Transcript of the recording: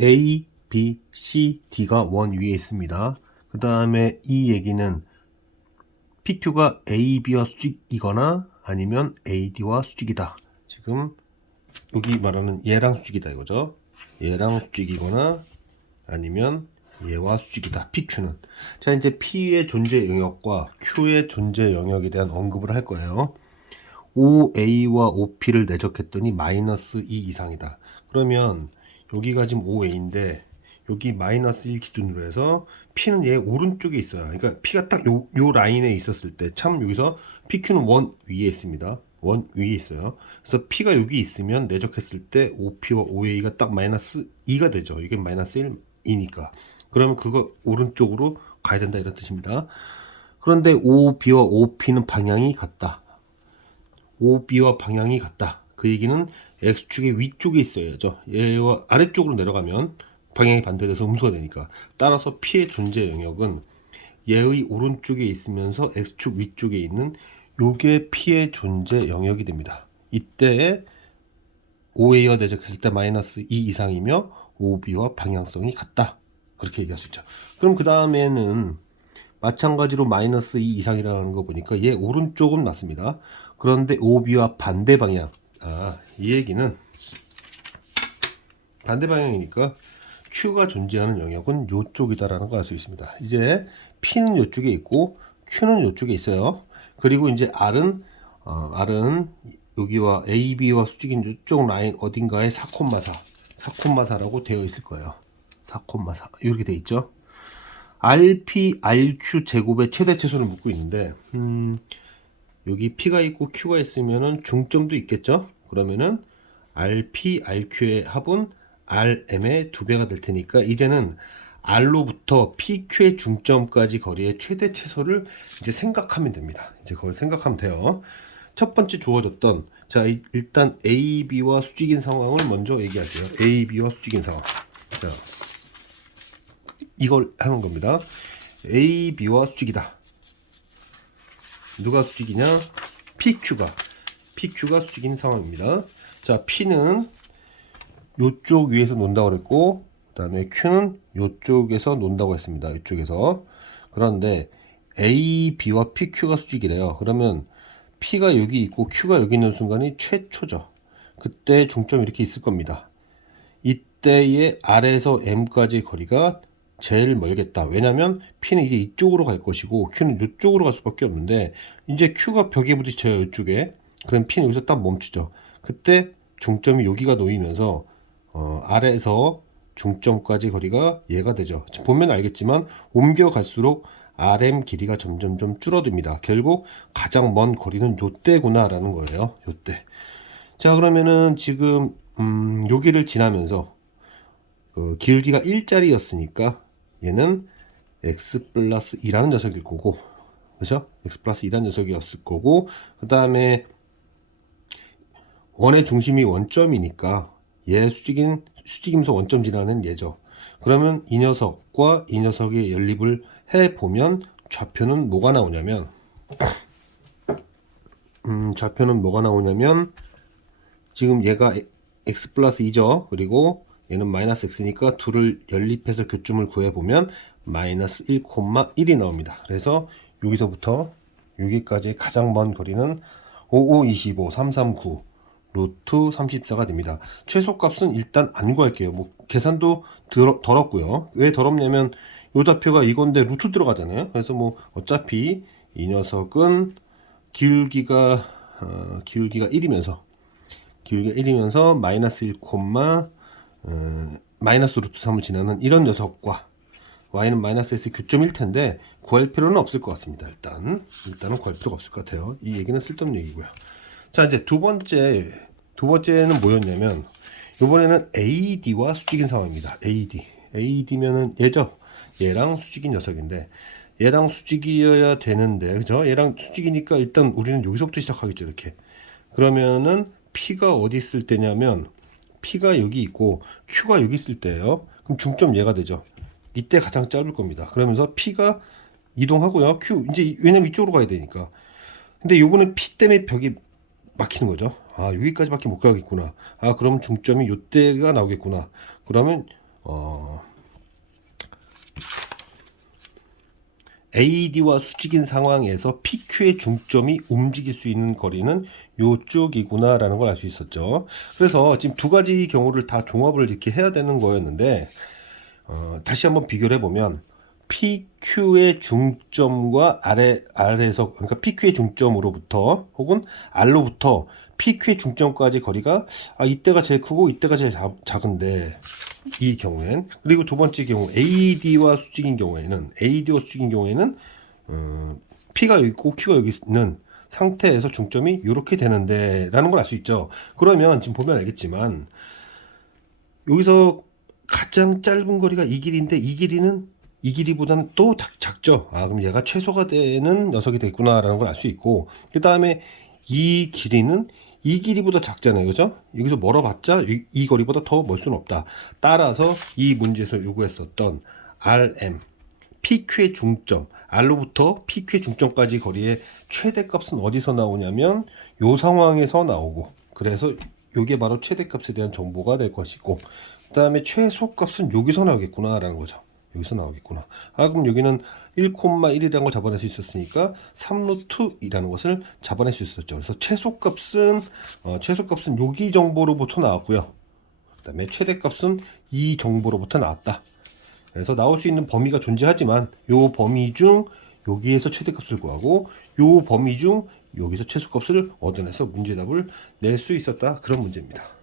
A, B, C, D가 원 위에 있습니다. 그 다음에 이 얘기는 PQ가 A, B와 수직이거나 아니면 AD와 수직이다. 지금 여기 말하는 얘랑 수직이다 이거죠. 얘랑 수직이거나 아니면 얘와 수직이다. PQ는. 자, 이제 P의 존재 영역과 Q의 존재 영역에 대한 언급을 할 거예요. OA와 OP를 내적했더니 마이너스 2 이상이다. 그러면 여기가 지금 OA인데 여기 마이너스 1 기준으로 해서 P는 얘 오른쪽에 있어요. 그러니까 P가 딱 요, 요 라인에 있었을 때 참 여기서 PQ는 원 위에 있습니다. 원 위에 있어요. 그래서 P가 여기 있으면 내적했을 때 OP와 OA가 딱 마이너스 2가 되죠. 이게 마이너스 1이니까. 그러면 그거 오른쪽으로 가야 된다 이런 뜻입니다. 그런데 OB와 OP는 방향이 같다. OB와 방향이 같다. 그 얘기는 X축의 위쪽에 있어야죠. 얘와 아래쪽으로 내려가면 방향이 반대돼서 음수가 되니까. 따라서 P의 존재 영역은 얘의 오른쪽에 있으면서 X축 위쪽에 있는 요게 P의 존재 영역이 됩니다. 이때 OA와 대적했을 때 마이너스 2 이상이며 OB와 방향성이 같다. 그렇게 얘기할 수 있죠. 그럼 그 다음에는 마찬가지로 마이너스 2 이상이라는 거 보니까 얘 오른쪽은 맞습니다. 그런데 OB와 반대 방향. 아, 이 얘기는 반대 방향이니까 Q가 존재하는 영역은 요쪽이다라는 걸 알 수 있습니다. 이제 P는 요쪽에 있고 Q는 요쪽에 있어요. 그리고 이제 R은 어, R은 여기와 AB와 수직인 이쪽 라인 어딘가에 4콤마사 4콤마사라고 되어 있을 거예요. 4콤마사 이렇게 돼 있죠. RP, RQ 제곱의 최대 최소를 묻고 있는데 음, 여기 P가 있고 Q가 있으면은 중점도 있겠죠. 그러면은 RP, RQ의 합은 RM의 두 배가 될 테니까 이제는 R로부터 PQ의 중점까지 거리의 최대 최소를 이제 생각하면 됩니다. 이제 그걸 생각하면 돼요. 첫 번째 주어졌던 자 이- 일단 AB와 수직인 상황을 먼저 얘기할게요. AB와 수직인 상황. 자 이걸 하는 겁니다. AB와 수직이다. 누가 수직이냐? PQ가 PQ가 수직인 상황입니다. 자, P는 요쪽 위에서 논다고 그랬고 그다음에 Q는 요쪽에서 논다고 했습니다. 이쪽에서. 그런데 A, B와 PQ가 수직이래요. 그러면 P가 여기 있고 Q가 여기 있는 순간이 최초죠. 그때 중점이 이렇게 있을 겁니다. 이때의 R에서 M까지 거리가 제일 멀겠다. 왜냐면 P는 이제 이쪽으로 갈 것이고 Q는 이쪽으로 갈 수밖에 없는데 이제 Q가 벽에 부딪혀요. 이쪽에. 그럼 P는 여기서 딱 멈추죠. 그때 중점이 여기가 놓이면서 어, R에서 중점까지 거리가 얘가 되죠. 보면 알겠지만 옮겨갈수록 RM 길이가 점점점 줄어듭니다. 결국 가장 먼 거리는 요때구나라는 거예요. 요때. 자 그러면은 지금 음, 여기를 지나면서 그 기울기가 1짜리였으니까 얘는 x 플러스 2라는 녀석일 거고 그죠? x 플러스 2라는 녀석이었을 거고 그 다음에 원의 중심이 원점이니까 얘 수직인 수직임수 원점 지나는 얘죠. 그러면 이 녀석과 이 녀석의 연립을 해 보면 좌표는 뭐가 나오냐면 음, 좌표는 뭐가 나오냐면 지금 얘가 x 플러스 2죠. 그리고 얘는 마이너스 x니까 둘을 연립해서 교점을 구해보면 마이너스 1,1이 나옵니다. 그래서 여기서부터 여기까지의 가장 먼 거리는 55, 25, 339 루트 34가 됩니다. 최소값은 일단 안 구할게요. 뭐 계산도 더러, 더럽고요. 왜 더럽냐면 요 좌표가 이건데 루트 들어가잖아요. 그래서 뭐 어차피 이 녀석은 기울기가 어, 기울기가 1이면서 기울기가 1이면서 마이너스 1, 어, 마이너스 루트 3을 지나는 이런 녀석과 y는 마이너스 s 교점일 텐데 구할 필요는 없을 것 같습니다. 일단 일단은 구할 필요가 없을 것 같아요. 이 얘기는 쓸데없는 얘기고요. 자 이제 두 번째 두 번째는 뭐였냐면 이번에는 AD와 수직인 상황입니다. AD AD면은 얘죠. 얘랑 수직인 녀석인데 얘랑 수직이어야 되는데 그죠? 얘랑 수직이니까 일단 우리는 여기서부터 시작하겠죠 이렇게. 그러면은 P가 어디 있을 때냐면 P가 여기 있고 Q가 여기 있을 때예요. 그럼 중점 얘가 되죠. 이때 가장 짧을 겁니다. 그러면서 P가 이동하고요. Q 이제 왜냐면 이쪽으로 가야 되니까. 근데 요번에 P 때문에 벽이 막히는 거죠. 아 여기까지밖에 못 가겠구나. 아 그럼 중점이 요때가 나오겠구나. 그러면 어, AD와 수직인 상황에서 PQ의 중점이 움직일 수 있는 거리는 요쪽이구나라는 걸 알 수 있었죠. 그래서 지금 두 가지 경우를 다 종합을 이렇게 해야 되는 거였는데 어, 다시 한번 비교를 해보면 PQ의 중점과 아래 아래에서 그러니까 PQ의 중점으로부터 혹은 R로부터 PQ의 중점까지 거리가 아 이때가 제일 크고 이때가 제일 자- 작은데 이 경우엔 그리고 두 번째 경우 AD와 수직인 경우에는 AD와 수직인 경우에는 음, P가 여기 있고 Q가 여기 있는 상태에서 중점이 이렇게 되는데라는 걸 알 수 있죠. 그러면 지금 보면 알겠지만 여기서 가장 짧은 거리가 이 길인데 이 길이는 이 길이보다는 또 작, 작죠. 아 그럼 얘가 최소가 되는 녀석이 되구나라는 걸 알 수 있고 그 다음에 이 길이는 이 길이보다 작잖아요, 그죠? 여기서 멀어봤자 이, 이 거리보다 더 멀 수는 없다. 따라서 이 문제에서 요구했었던 RM PQ의 중점 R로부터 PQ의 중점까지 거리의 최대값은 어디서 나오냐면 요 상황에서 나오고 그래서 요게 바로 최대값에 대한 정보가 될 것이고 그 다음에 최소값은 여기서 나오겠구나라는 거죠. 여기서 나오겠구나. 아 그럼 여기는 1,1이라는 걸 잡아낼 수 있었으니까 3루트이라는 것을 잡아낼 수 있었죠. 그래서 최소값은 어, 최소값은 여기 정보로부터 나왔고요. 그다음에 최대값은 이 정보로부터 나왔다. 그래서 나올 수 있는 범위가 존재하지만 요 범위 중 여기에서 최대값을 구하고 요 범위 중 여기서 최소값을 얻어내서 문제답을 낼 수 있었다 그런 문제입니다.